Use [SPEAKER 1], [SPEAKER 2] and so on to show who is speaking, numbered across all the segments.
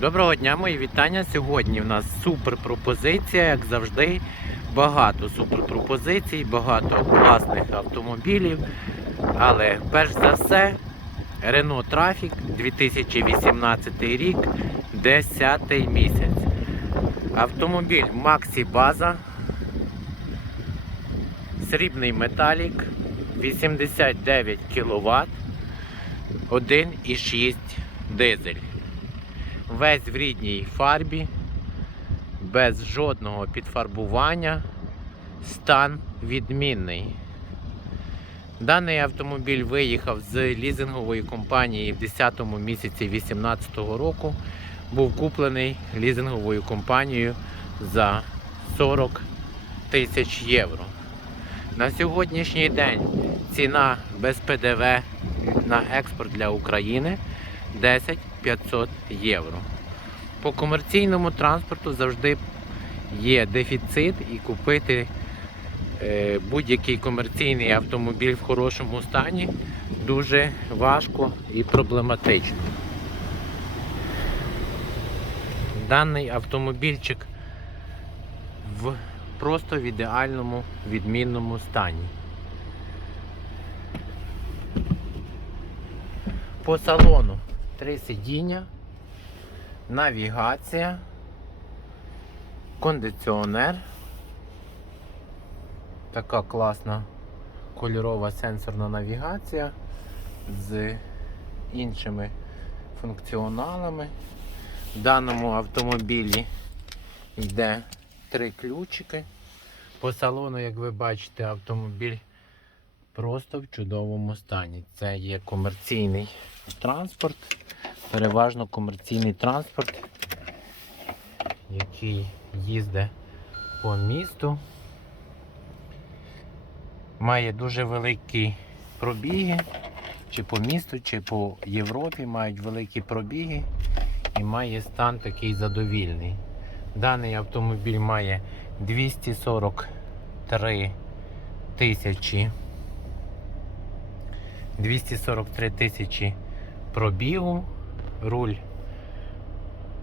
[SPEAKER 1] Доброго дня, мої вітання. Сьогодні в нас супер пропозиція, як завжди. Багато супер пропозицій, багато класних автомобілів. Але перш за все, Renault Trafic 2018 рік, 10 місяць. Автомобіль Maxi База, срібний металік, 89 кВт, 1,6 дизель. Весь в рідній фарбі, без жодного підфарбування, стан відмінний. Даний автомобіль виїхав з лізингової компанії в 10 місяці 2018 року. Був куплений лізинговою компанією за 40 тисяч євро. На сьогоднішній день ціна без ПДВ на експорт для України 10 500 євро. По комерційному транспорту завжди є дефіцит і купити е, будь-який комерційний автомобіль в хорошому стані дуже важко і проблематично. Даний автомобільчик в просто в ідеальному відмінному стані. По салону три сидіння, навігація, кондиціонер. Така класна кольорова сенсорна навігація з іншими функціоналами. В даному автомобілі йде три ключики. По салону, як ви бачите, автомобіль просто в чудовому стані. Це є комерційний транспорт, переважно комерційний транспорт, який їздить по місту. Має дуже великі пробіги, чи по місту, чи по Європі мають великі пробіги і має стан такий задовільний. Даний автомобіль має 243 тисячі 243 тисячі пробігу, руль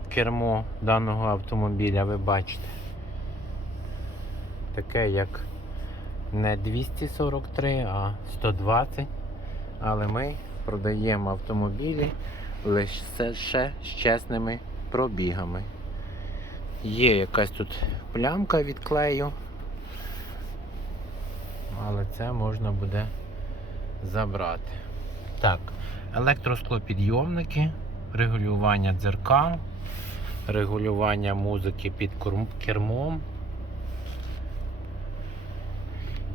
[SPEAKER 1] кермо даного автомобіля, ви бачите. Таке як не 243, а 120. Але ми продаємо автомобілі лише з чесними пробігами. Є якась тут плямка від клею, але це можна буде забрати. Так, електросклопідйомники, регулювання дзеркал, регулювання музики під кермом.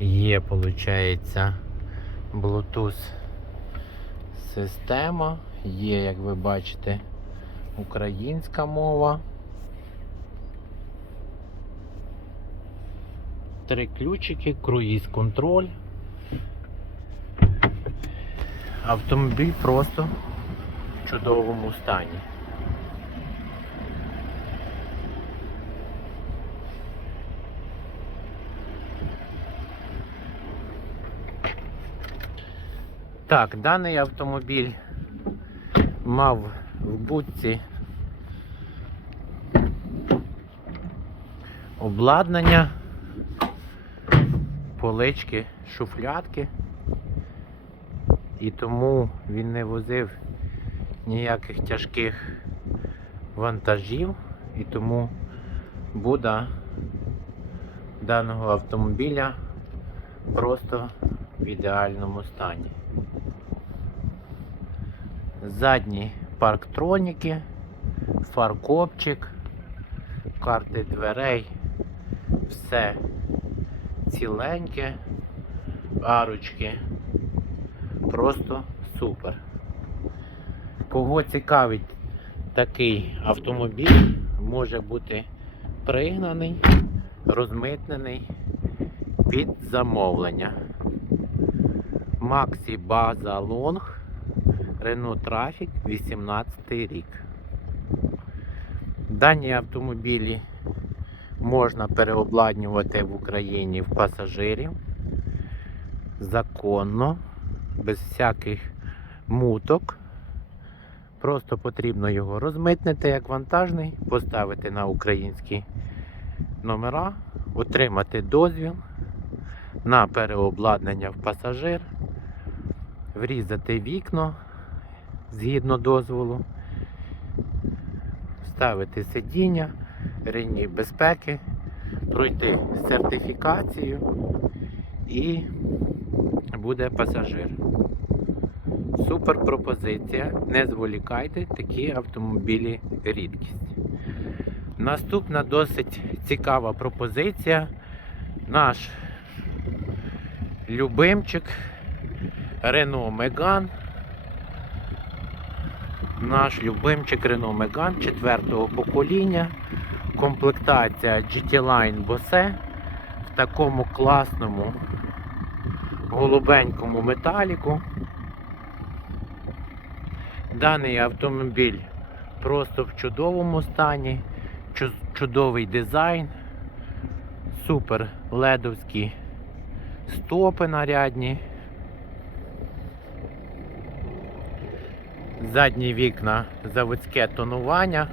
[SPEAKER 1] Є, виходить, Bluetooth система, є, як ви бачите, українська мова. Три ключики, круїз контроль. Автомобіль просто в чудовому стані. Так, даний автомобіль мав в будці обладнання, полички, шуфлятки. І тому він не возив ніяких тяжких вантажів, і тому Буда даного автомобіля просто в ідеальному стані. Задні парктроніки, фаркопчик, карти дверей, все ціленьке, арочки. Просто супер. Кого цікавить такий автомобіль, може бути пригнаний, розмитнений під замовлення. Максі База Лонг Renault Trafic 18 рік. Дані автомобілі можна переобладнювати в Україні в пасажирів законно, без всяких муток. Просто потрібно його розмитнити як вантажний, поставити на українські номера, отримати дозвіл на переобладнання в пасажир, врізати вікно згідно дозволу, вставити сидіння, ремні безпеки, пройти сертифікацію і буде пасажир. Супер пропозиція. Не зволікайте, такі автомобілі рідкість. Наступна досить цікава пропозиція. Наш любимчик Renault Megane. Наш любимчик Renault Megane четвертого покоління. Комплектація GT Line Bose в такому класному голубенькому металіку. Даний автомобіль просто в чудовому стані, чудовий дизайн, супер ледовські стопи нарядні. Задні вікна заводське тонування.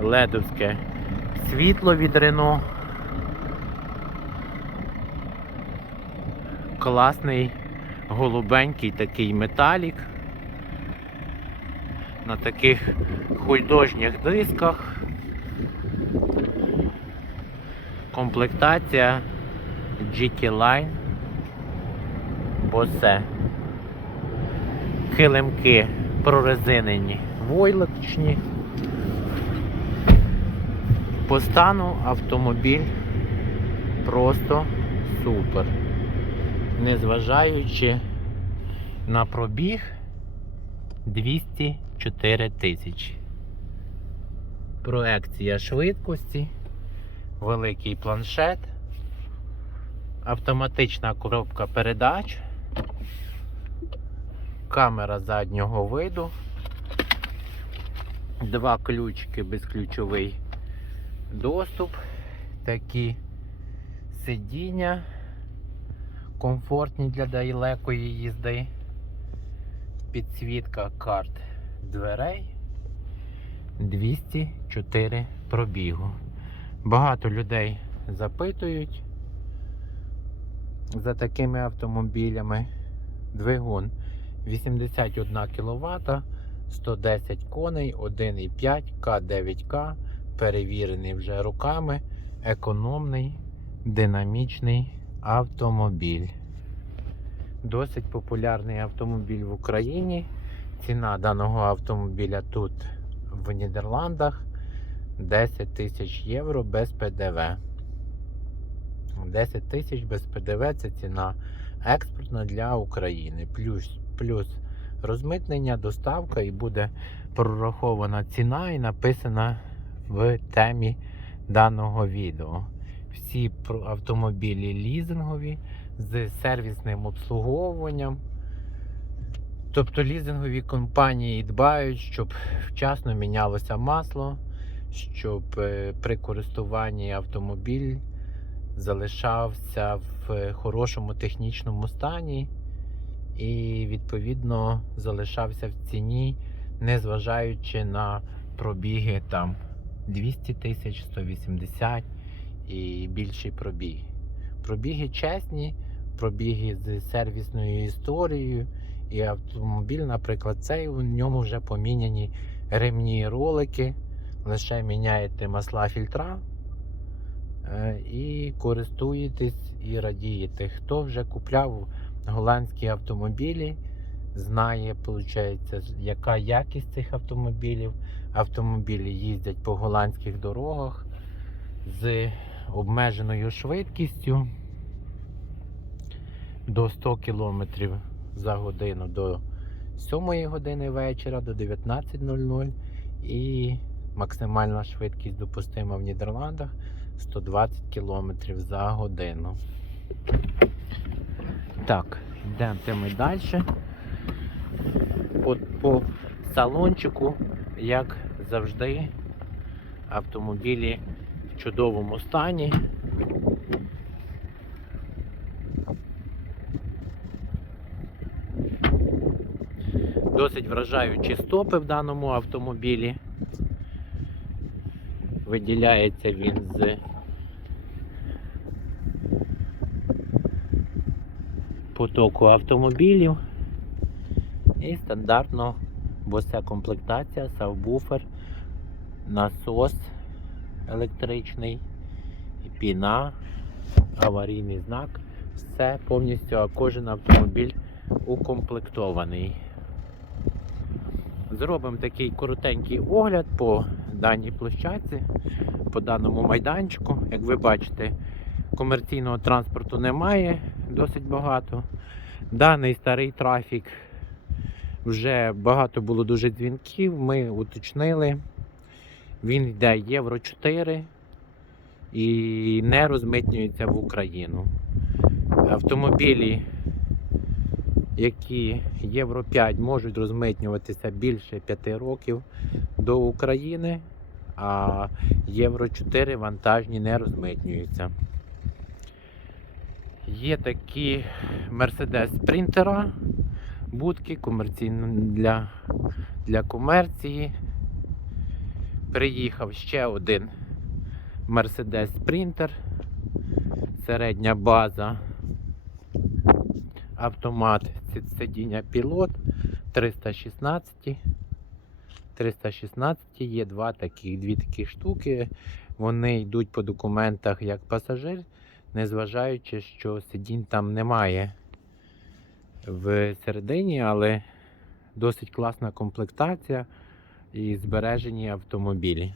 [SPEAKER 1] Ледовське світло від Рено. Класний голубенький такий металік. На таких художніх дисках. Комплектація GT Line Bose. Килимки прорезинені войлочні. По стану автомобіль просто супер. Незважаючи на пробіг 204 тисячі. Проекція швидкості, великий планшет, автоматична коробка передач, камера заднього виду, два ключики безключовий доступ, такі сидіння комфортні для далекої їзди, підсвітка карт дверей 204 пробігу. Багато людей запитують за такими автомобілями. Двигун 81 кВт, 110 коней, 1,5 К9К, перевірений вже руками, економний, динамічний автомобіль. Досить популярний автомобіль в Україні. Ціна даного автомобіля тут в Нідерландах 10 тисяч євро без ПДВ. 10 тисяч без ПДВ це ціна експортна для України. Плюс, плюс розмитнення, доставка і буде прорахована ціна і написана в темі даного відео. Всі автомобілі лізингові з сервісним обслуговуванням. Тобто лізингові компанії дбають, щоб вчасно мінялося масло, щоб е, при користуванні автомобіль залишався в хорошому технічному стані і, відповідно, залишався в ціні, незважаючи на пробіги там 200 тисяч, 180 і більші пробіги. Пробіги чесні, пробіги з сервісною історією. І автомобіль, наприклад, цей у ньому вже поміняні ремні ролики, лише міняєте масла фільтра е, і користуєтесь і радієте. Хто вже купляв голландські автомобілі, знає, виходить, яка якість цих автомобілів. Автомобілі їздять по голландських дорогах з обмеженою швидкістю до 100 км за годину до 7 години вечора до 19.00 і максимальна швидкість допустима в Нідерландах 120 км за годину. Так, йдемо ми далі. По, по салончику, як завжди, автомобілі чудовому стані. Досить вражаючі стопи в даному автомобілі. Виділяється він з потоку автомобілів. І стандартно босе комплектація, сабвуфер, насос електричний, піна, аварійний знак. Все повністю, кожен автомобіль укомплектований. Зробимо такий коротенький огляд по даній площадці, по даному майданчику. Як ви бачите, комерційного транспорту немає досить багато. Даний старий трафік вже багато було дуже дзвінків. Ми уточнили. Він йде Євро 4 і не розмитнюється в Україну. Автомобілі, які Євро 5 можуть розмитнюватися більше 5 років до України, а Євро 4 вантажні не розмитнюються. Є такі Mercedes Sprinter, будки комерційні для, для комерції. Приїхав ще один Mercedes Sprinter, середня база, автомат сидіння пілот 316. 316 є два такі, дві такі штуки. Вони йдуть по документах як пасажир, незважаючи, що сидінь там немає в середині, але досить класна комплектація і збережені автомобілі.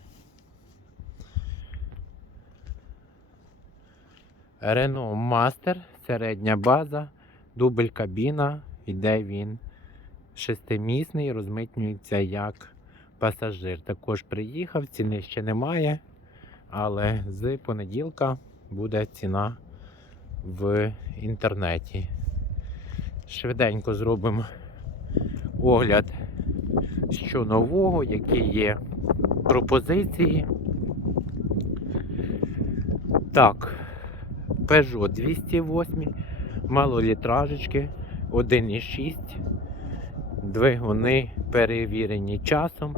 [SPEAKER 1] Renault Master, середня база, дубль кабіна, іде він шестимісний, розмитнюється як пасажир. Також приїхав, ціни ще немає, але з понеділка буде ціна в інтернеті. Швиденько зробимо огляд, що нового, які є пропозиції. Так, Peugeot 208, малолітражечки, 1,6. Двигуни перевірені часом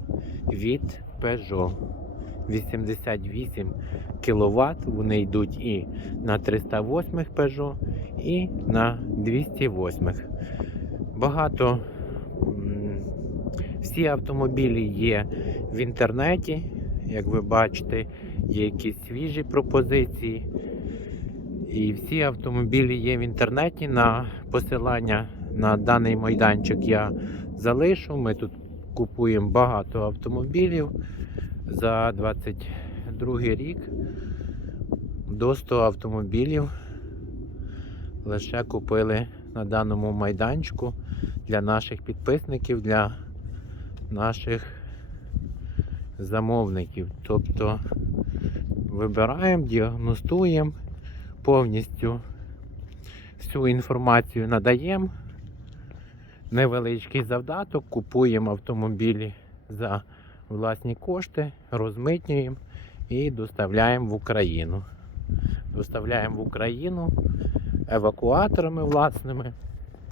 [SPEAKER 1] від Peugeot. 88 кВт. Вони йдуть і на 308 Peugeot, і на 208. Багато всі автомобілі є в інтернеті. Як ви бачите, є якісь свіжі пропозиції. І всі автомобілі є в інтернеті. На посилання на даний майданчик я залишу. Ми тут купуємо багато автомобілів за 22 рік. До 100 автомобілів лише купили на даному майданчику для наших підписників, для наших замовників. Тобто вибираємо, діагностуємо, повністю всю інформацію надаємо. Невеличкий завдаток, купуємо автомобілі за власні кошти, розмитнюємо і доставляємо в Україну. Доставляємо в Україну евакуаторами власними.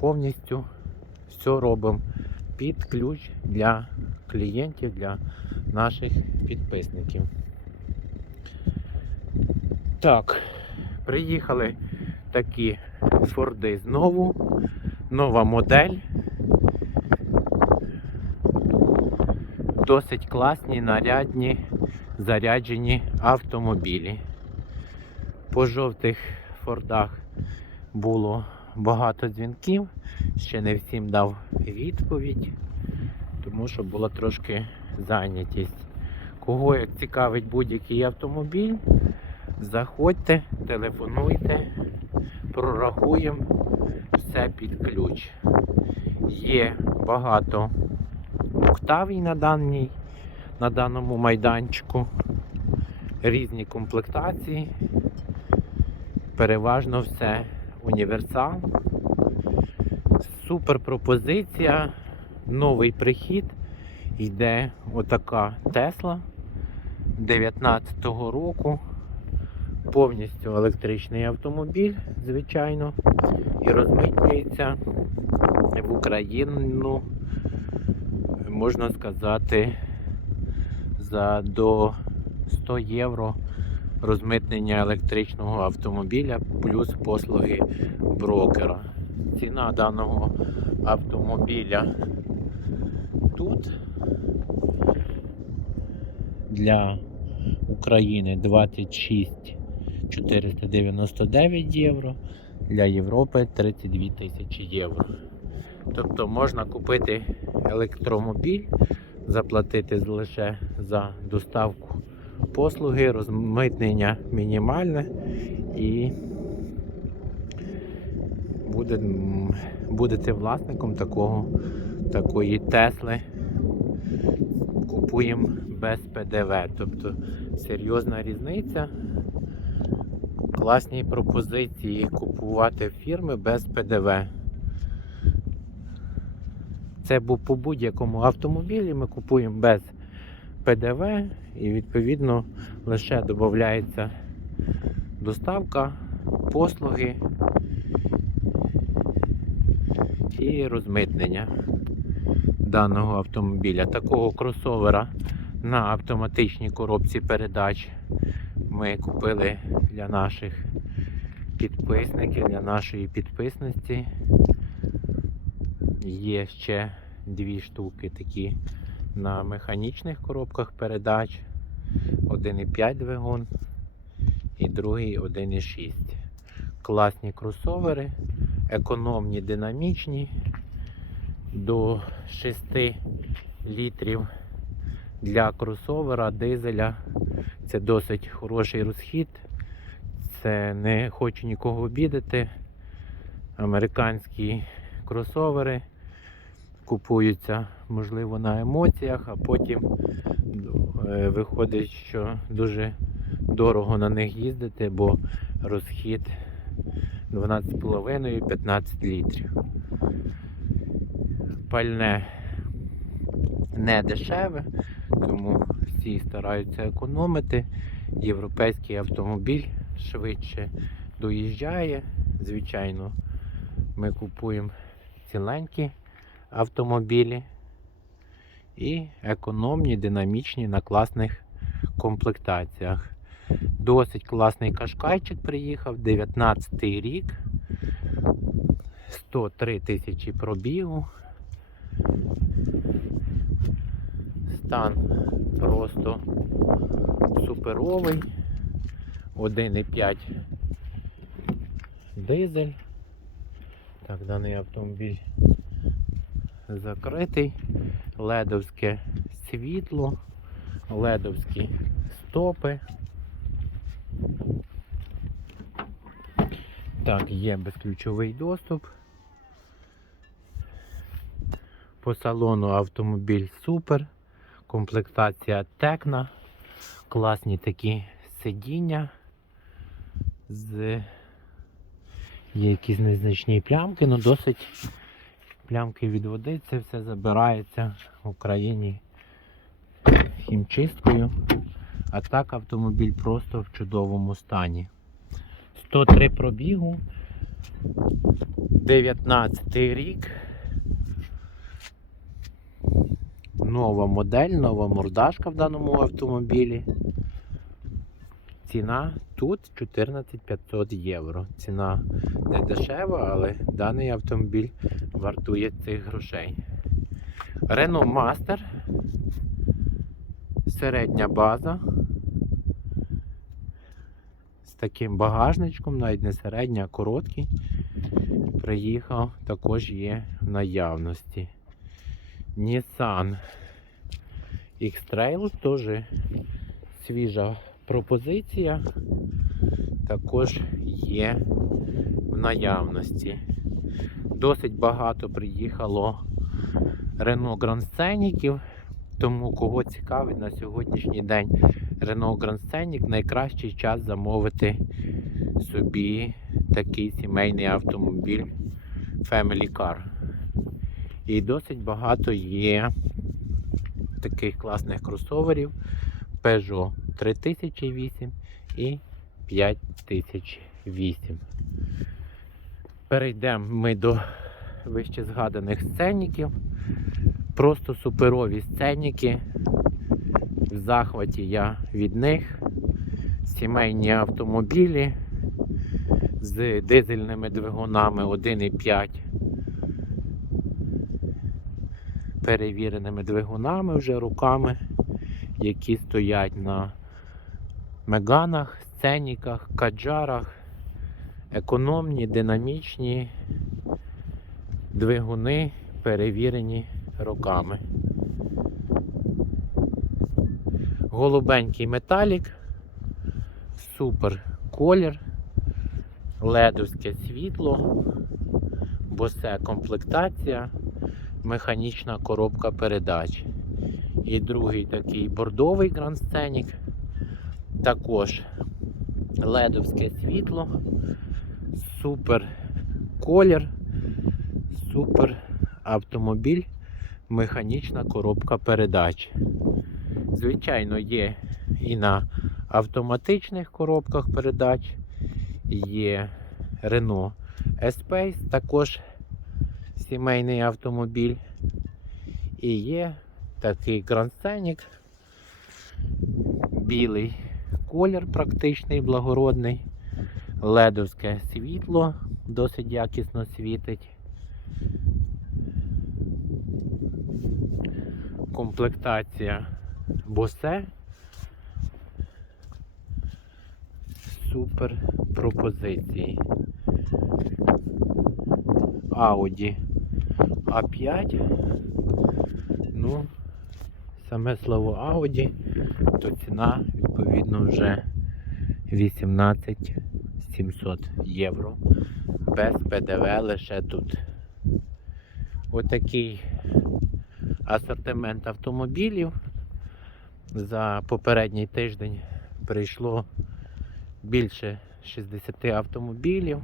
[SPEAKER 1] Повністю все робимо під ключ для клієнтів, для наших підписників. Так, приїхали такі Форди знову. Нова модель. Досить класні, нарядні, заряджені автомобілі. По жовтих фордах було багато дзвінків, ще не всім дав відповідь, тому що була трошки зайнятість. Кого як цікавить будь-який автомобіль, заходьте, телефонуйте, прорахуємо все під ключ. Є багато октавій на, даній, на даному майданчику, різні комплектації. Переважно все універсал. Супер пропозиція, новий прихід. Йде отака Тесла 19-го року. Повністю електричний автомобіль, звичайно, і розмитнюється в Україну можна сказати, за до 100 євро розмитнення електричного автомобіля плюс послуги брокера. Ціна даного автомобіля тут для України 26 499 євро, для Європи 32 тисячі євро. Тобто можна купити електромобіль, заплатити лише за доставку послуги, розмитнення мінімальне і буде, будете власником такого, такої Тесли. Купуємо без ПДВ. Тобто серйозна різниця. Класні пропозиції купувати фірми без ПДВ. Це по будь-якому автомобілі ми купуємо без ПДВ і відповідно лише додається доставка, послуги і розмитнення даного автомобіля. Такого кросовера на автоматичній коробці передач ми купили для наших підписників, для нашої підписниці. Є ще дві штуки такі на механічних коробках передач. 1,5 двигун і другий 1,6. Класні кросовери, економні, динамічні, до 6 літрів для кросовера, дизеля. Це досить хороший розхід. Це не хочу нікого обідати. Американські кросовери купуються, можливо, на емоціях, а потім е, виходить, що дуже дорого на них їздити, бо розхід 12,5-15 літрів. Пальне не дешеве, тому всі стараються економити. Європейський автомобіль швидше доїжджає. Звичайно, ми купуємо ціленькі автомобілі і економні, динамічні на класних комплектаціях. Досить класний кашкайчик приїхав, 19 й рік, 103 тисячі пробігу. Стан просто суперовий. 1,5 дизель. Так, даний автомобіль закритий. Ледовське світло, ледовські стопи. Так, є безключовий доступ. По салону автомобіль супер. Комплектація Текна. Класні такі сидіння. З... Є якісь незначні плямки, але досить плямки від води, це все забирається в Україні хімчисткою. А так автомобіль просто в чудовому стані. 103 пробігу, 19 рік. Нова модель, нова мордашка в даному автомобілі. Ціна тут 14 500 євро. Ціна не дешева, але даний автомобіль вартує цих грошей. Renault Master. Середня база. З таким багажничком, навіть не середня, а короткий. Приїхав, також є в наявності. Nissan X-Trail теж свіжа пропозиція. Також є в наявності. Досить багато приїхало Renault Grand Scenic, тому кого цікавить на сьогоднішній день Renault Grand Scenic найкращий час замовити собі такий сімейний автомобіль Family Car. І досить багато є таких класних кросоверів Peugeot 3008 і 5008. Перейдемо ми до вище згаданих сценіків. Просто суперові сценіки. В захваті я від них. Сімейні автомобілі з дизельними двигунами 1,5. Перевіреними двигунами вже руками, які стоять на меганах, сценіках, каджарах, економні, динамічні двигуни, перевірені роками. Голубенький металік, супер колір, ледовське світло, босе комплектація, механічна коробка передач. І другий такий бордовий Grand Scenic, також ледовське світло, супер колір, супер автомобіль, механічна коробка передач. Звичайно, є і на автоматичних коробках передач, є Renault Espace, також сімейний автомобіль. І є такий Grand Scenic, білий колір практичний, благородний, ледовське світло досить якісно світить. Комплектація босе. Супер пропозиції. Audi A5. Ну, саме слово Audi, то ціна відповідно вже 18 700 євро. Без ПДВ лише тут. Отакий асортимент автомобілів. За попередній тиждень прийшло більше 60 автомобілів.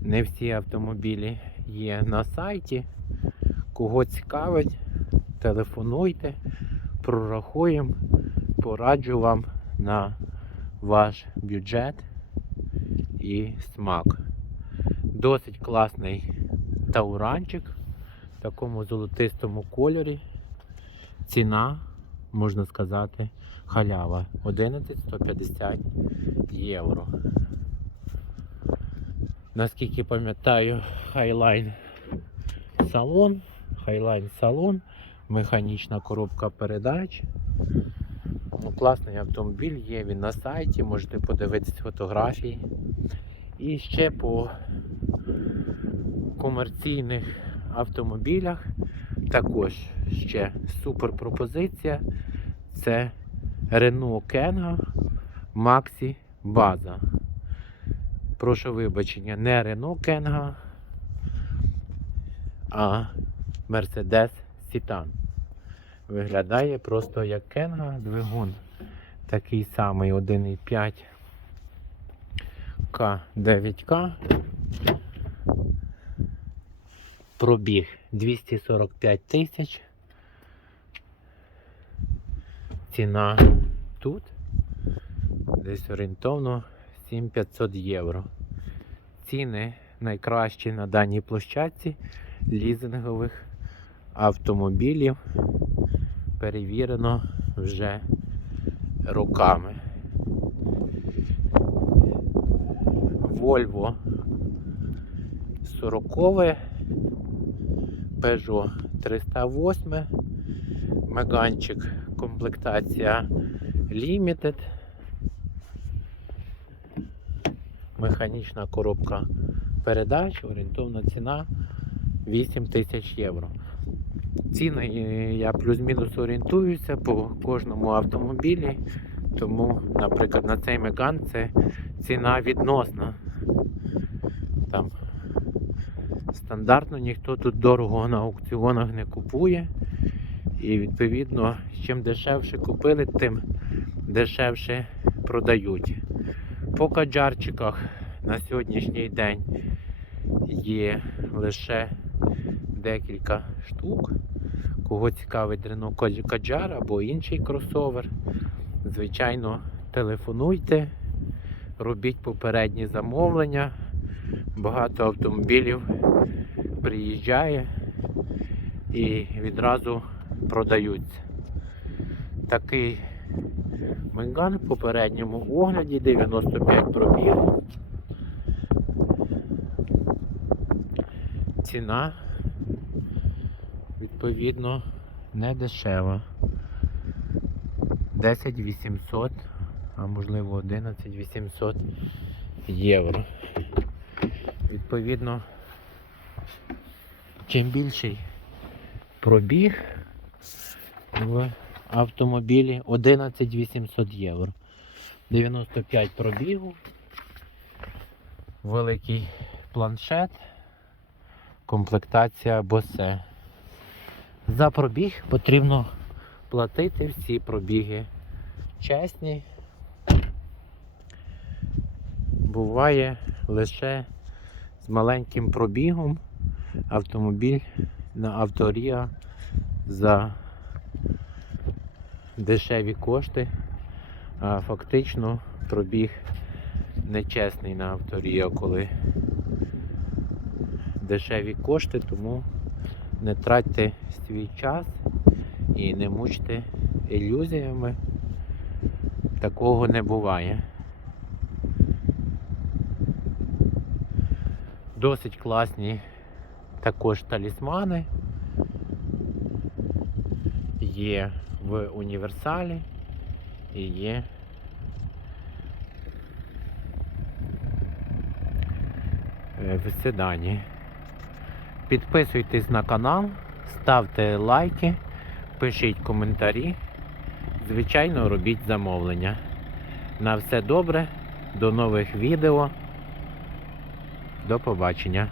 [SPEAKER 1] Не всі автомобілі є на сайті. Кого цікавить, телефонуйте, прорахуємо, пораджу вам на ваш бюджет і смак. Досить класний тауранчик в такому золотистому кольорі. Ціна, можна сказати, халява 11 150 євро. Наскільки пам'ятаю, Highline салон, Highline салон, механічна коробка передач. Ну, класний автомобіль є він на сайті, можете подивитись фотографії. І ще по комерційних автомобілях також ще супер пропозиція. Це Renault Kenga Maxi База. Прошу вибачення, не Renault Kenga, а Mercedes Citan. Виглядає просто як Kenga двигун. Такий самий 1,5 К9К. Пробіг 245 тисяч. Ціна тут десь орієнтовно 7500 євро. Ціни найкращі на даній площадці лізингових автомобілів. Перевірено вже роками. Volvo 40 Peugeot 308, Меганчик, комплектація Limited, механічна коробка передач, орієнтовна ціна 8 тисяч євро. Ціни я плюс-мінус орієнтуюся по кожному автомобілі, тому, наприклад, на цей Меган це ціна відносна. Там стандартно ніхто тут дорого на аукціонах не купує. І відповідно, чим дешевше купили, тим дешевше продають. По каджарчиках на сьогоднішній день є лише декілька штук. Кого цікавить Renault Каджар або інший кросовер, звичайно, телефонуйте, робіть попередні замовлення. Багато автомобілів приїжджає і відразу продаються. Такий Меган в попередньому огляді 95 пробігу. Ціна відповідно не дешева. 10 800, а можливо 11 800 євро. Відповідно, чим більший пробіг в автомобілі 11 800 євро. 95 пробігу, великий планшет, комплектація Bose. За пробіг потрібно платити всі пробіги чесні. Буває лише з маленьким пробігом автомобіль на авторія за дешеві кошти, а фактично пробіг нечесний на авторія, коли дешеві кошти, тому не тратьте свій час і не мучте ілюзіями. Такого не буває. Досить класні також талісмани. Є в універсалі і є в седані. Підписуйтесь на канал, ставте лайки, пишіть коментарі. Звичайно, робіть замовлення. На все добре, до нових відео. До побачення.